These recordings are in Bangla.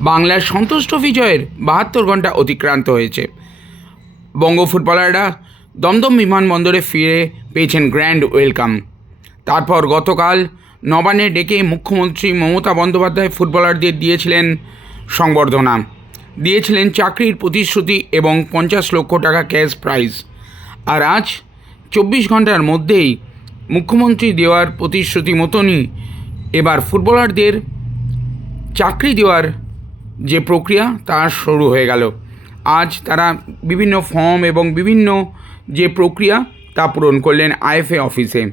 বাংলার সন্তুষ্ট বিজয়ের বাহাত্তর ঘণ্টা অতিক্রান্ত হয়েছে। বঙ্গ ফুটবলাররা দমদম বিমানবন্দরে ফিরে পেয়েছেন গ্র্যান্ড ওয়েলকাম। তারপর গতকাল নবান্নে ডেকে মুখ্যমন্ত্রী মমতা বন্দ্যোপাধ্যায় ফুটবলারদের দিয়েছিলেন সংবর্ধনা। দিয়েছিলেন চাকরির প্রতিশ্রুতি এবং পঞ্চাশ লক্ষ টাকা ক্যাশ প্রাইজ। আর আজ চব্বিশ ঘণ্টার মধ্যেই মুখ্যমন্ত্রী দেওয়ার প্রতিশ্রুতি মতনই এবার ফুটবলারদের চাকরি দেওয়ার যে প্রক্রিয়া তা শুরু হয়ে গেল। আজ তারা বিভিন্ন ফর্ম এবং বিভিন্ন যে প্রক্রিয়া তা পূরণ করলেন আইএফএ অফিসে।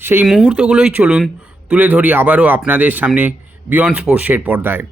সেই মুহূর্তগুলোই চলুন তুলে ধরি আবারও আপনাদের সামনে বিয়ন্ড স্পোর্টসের পর্দায়।